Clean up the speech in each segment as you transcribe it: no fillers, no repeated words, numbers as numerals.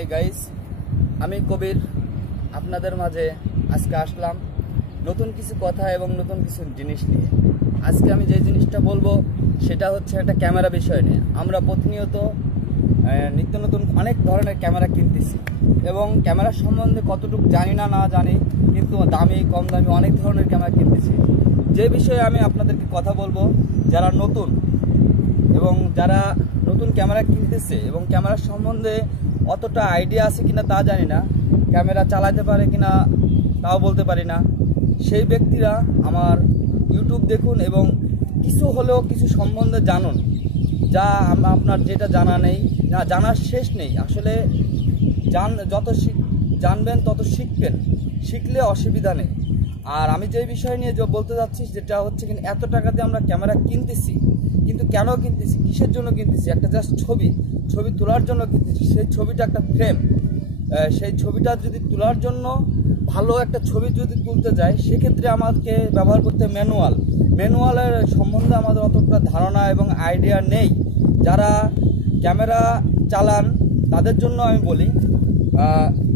Hi guys, আমি কবির আপনাদের মাঝে আজকে আসলাম নতুন কিছু কথা এবং নতুন কিছু জিনিস নিয়ে। আজকে আমি যে জিনিসটা বলবো সেটা হচ্ছে একটা ক্যামেরা বিষয় নিয়ে। আমরা প্রতিনিয়ত নিত্য নতুন অনেক ধরনের ক্যামেরা কিনতেছি এবং ক্যামেরা সম্বন্ধে কতটুকু জানি না জানি, কিন্তু দামি কম দামি অনেক ধরনের ক্যামেরা কিনতেছি। যে বিষয়ে আমি আপনাদেরকে কথা বলবো, যারা নতুন এবং যারা নতুন ক্যামেরা কিনতেছে এবং ক্যামেরার সম্বন্ধে অতটা আইডিয়া আছে কিনা তা জানি না, ক্যামেরা চালাতে পারে কিনা তাও বলতে পারি না, সেই ব্যক্তিরা আমার ইউটিউব দেখুন এবং কিছু হলেও কিছু সম্বন্ধে জানুন, যা আপনার যেটা জানা নেই, না জানার শেষ নেই। আসলে যত জানবেন তত শিখবেন, শিখলে অসুবিধা নেই। আর আমি যে বিষয় নিয়ে বলতে যাচ্ছি যেটা হচ্ছে কিনা, এত টাকাতে আমরা ক্যামেরা কিনতেছি, কিন্তু কেন কিনতেছি, কিসের জন্য কিনতেছি? একটা জাস্ট ছবি তোলার জন্য কিনতেছি। সেই ছবিটা একটা ফ্রেম, সেই ছবিটা যদি তোলার জন্য ভালো একটা ছবি যদি তুলতে যায়, সেক্ষেত্রে আমাকে ব্যবহার করতে ম্যানুয়ালের সম্বন্ধে আমাদের অতটা ধারণা এবং আইডিয়া নেই। যারা ক্যামেরা চালান তাদের জন্য আমি বলি,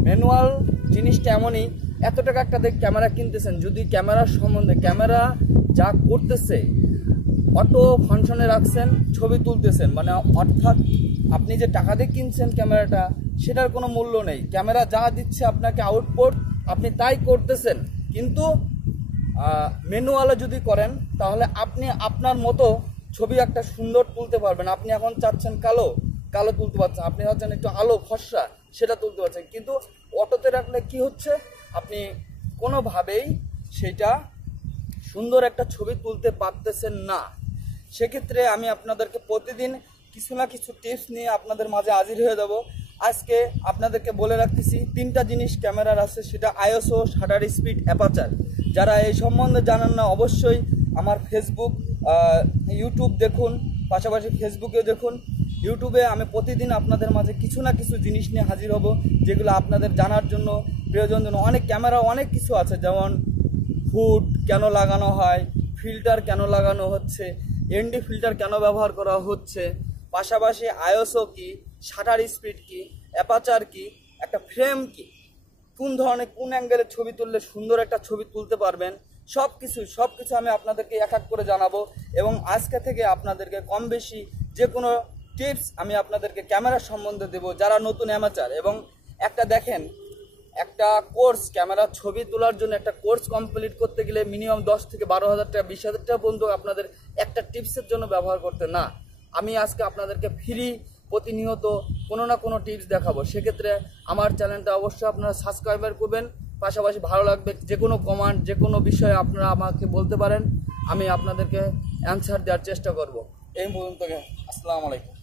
ম্যানুয়াল জিনিসটা এমনই, এত টাকা একটা ক্যামেরা কিনতেছেন, যদি ক্যামেরার সম্বন্ধে ক্যামেরা যা করতেছে অটো ফাংশনে রাখছেন, ছবি তুলতেছেন, মানে অর্থাৎ আপনি যে টাকা দিয়ে কিনছেন ক্যামেরাটা, সেটার কোনো মূল্য নেই। ক্যামেরা যা দিচ্ছে আপনাকে আউটপুট, আপনি তাই করতেছেন। কিন্তু ম্যানুয়ালে যদি করেন তাহলে আপনি আপনার মতো ছবি একটা সুন্দর তুলতে পারবেন। আপনি এখন চাচ্ছেন কালো তুলতে পারছেন, আপনি চাচ্ছেন একটু আলো ফর্সা, সেটা তুলতে পারছেন। কিন্তু অটোতে রাখলে কি হচ্ছে, আপনি কোনোভাবেই সেটা সুন্দর একটা ছবি তুলতে পারতেছেন না। সেক্ষেত্রে আমি আপনাদেরকে প্রতিদিন কিছু না কিছু টিপস নিয়ে আপনাদের মাঝে হাজির হয়ে যাব। আজকে আপনাদেরকে বলে রাখতেছি, 3টা জিনিস ক্যামেরার আছে, সেটা আইএসও, শাটার স্পিড, অ্যাপারচার। যারা এই সম্বন্ধে জানেন না, অবশ্যই আমার ইউটিউব দেখুন, পাশাপাশি ফেসবুকে দেখুন। ইউটিউবে আমি প্রতিদিন আপনাদের মাঝে কিছু না কিছু জিনিস নিয়ে হাজির হব, যেগুলো আপনাদের জানার জন্য প্রয়োজনীয়। অনেক ক্যামেরা অনেক কিছু আছে, যেমন হুড কেন লাগানো হয়, ফিল্টার কেন লাগানো হচ্ছে, এনডি ফিল্টার কেন ব্যবহার করা হচ্ছে, পাশাপাশি আইএসও কি, শাটার স্পিড কি, অ্যাপারচার কি, একটা ফ্রেম কি, কোন ধরনের কোন অ্যাঙ্গেলের ছবি তুললে সুন্দর একটা ছবি তুলতে পারবেন, সব কিছু আমি আপনাদেরকে এক করে জানাবো। এবং আজকে থেকে আপনাদেরকে কম বেশি যে কোনো টিপস আমি আপনাদেরকে ক্যামেরার সম্বন্ধে দেবো, যারা নতুন অ্যামাচার। এবং একটা কোর্স, ক্যামেরার ছবি তোলার জন্য একটা কোর্স কমপ্লিট করতে গেলে মিনিমাম 10 থেকে 12,000 টাকা, 20,000 টাকা পর্যন্ত আপনাদের একটা টিপসের জন্য ব্যবহার করতে না। আমি আজকে আপনাদেরকে ফ্রি প্রতিনিয়ত কোনো না কোনো টিপস দেখাবো। সেক্ষেত্রে আমার চ্যানেলটা অবশ্যই আপনারা সাবস্ক্রাইবার করবেন। পাশাপাশি ভালো লাগবে যে কোনো কমেন্ট, যে কোনো বিষয়ে আপনারা আমাকে বলতে পারেন, আমি আপনাদেরকে অ্যান্সার দেওয়ার চেষ্টা করব। এই পর্যন্ত, আসসালামু আলাইকুম।